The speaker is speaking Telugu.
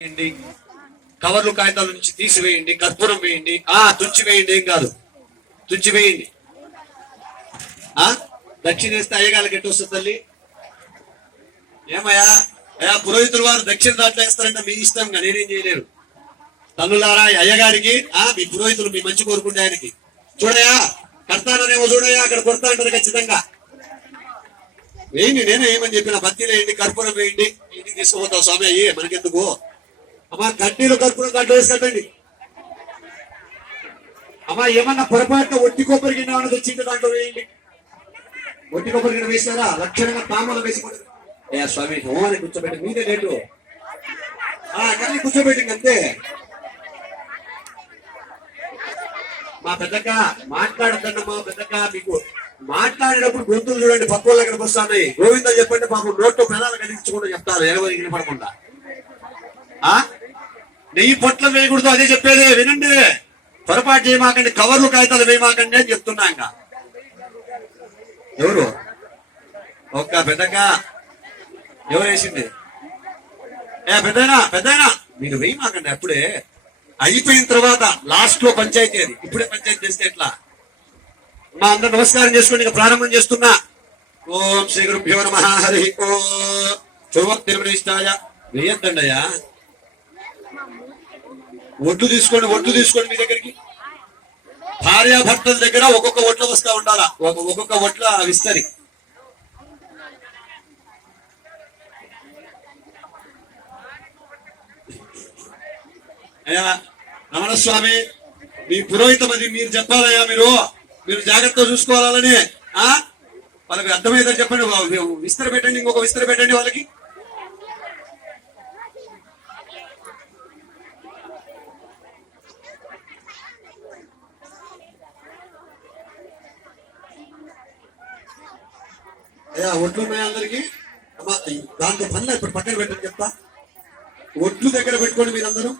వేయండి, కవర్లు కాగితాల నుంచి తీసివేయండి, కర్పూరం వేయండి, తుంచి వేయండి, ఏం కాదు తుంచి వేయండి. దక్షిణ వేస్తే అయ్యగాళ్ళకి ఎట్టు వస్తుంది తల్లి? ఏమయ్యా పురోహితుల వారు దక్షిణ దాంట్లో వేస్తారంటే మీ ఇష్టంగా, నేనేం చేయలేరు. తల్లులారా అయ్యగారికి మీ పురోహితులు మీ మంచి కోరుకుంటే ఆయనకి చూడయా కడతాననేమో, చూడయా అక్కడ కొడతా అంటారు ఖచ్చితంగా. వేయండి, నేనే ఏమని చెప్పిన బత్తీలు వేయండి, కర్పూరం వేయండి, ఇంటికి తీసుకుపోతావు స్వామి. అయ్యే మనకెందుకు అమ్మా, కడ్డీలు కర్పూరం గడ్డ వేసి కట్టండి. అమ్మా ఏమన్నా పొరపాటున ఒట్టి కొబ్బరి గిన్నె ఏమన్నా తెచ్చింటే దాంట్లో వేయండి. ఒట్టి కొబ్బరి గిన్నె వేసారా లక్షణంగా తామలు వేసుకుంటారు. ఏ స్వామి హోమాన్ని కూర్చోబెట్టి మీదే లేటు కానీ కూర్చోబెట్టింది అంతే. మా పెద్దక్క మాట్లాడద్దన్నమ్మా, పెద్దక్క మీకు మాట్లాడేటప్పుడు గొంతులు చూడండి పక్క వాళ్ళు ఎక్కడికి వస్తున్నాయి. గోవిందా చెప్పండి పాపం నోట్లో పెదాలు కదిలించకుండా చెప్తారు, ఎవరికి వినపడకుండా. నెయ్యి పొట్ల వేయకూడదు, అదే చెప్పేది వినండి. పొరపాటు చేయమాకండి, కవర్లు కాగితాలు వేయమాకండి అని చెప్తున్నా. ఇంకా ఎవరు ఒక్క పెద్దక్క ఎవరు వేసింది? పెద్దనా మీరు వేయమాకండి. అప్పుడే అయిపోయిన తర్వాత లాస్ట్ లో పంచాయతీ, అది ఇప్పుడే పంచాయతీ చేస్తే ఎట్లా? మా అందరూ నమస్కారం చేసుకోండి, ఇక ప్రారంభం చేస్తున్నా. ఓం శ్రీ గురుభ్యో నమః. హరి ఓం తిరుమనిష్టాయ. వేయద్దండి అయ్యా, ఒడ్లు తీసుకోండి, ఒడ్లు తీసుకోండి. మీ దగ్గరికి భార్యాభర్తల దగ్గర ఒక్కొక్క ఒట్ల వస్తా ఉండాలా, ఒక్కొక్క ఒట్ల విస్తరి. అయ్యా రమణస్వామి మీ పురోహితం అది మీరు చెప్పాలయ్యా. మీరు జాగ్రత్తగా చూసుకోవాలని వాళ్ళకి అర్థమైందని చెప్పండి. విస్తర పెట్టండి, ఇంకొక విస్తర పెట్టండి వాళ్ళకి. అయ్యా ఒట్లు ఉన్నాయా అందరికి? అమ్మా దాంట్లో పనులు ఇప్పుడు పక్కన పెట్టండి చెప్తా. ఒట్లు దగ్గర పెట్టుకోండి మీరందరూ.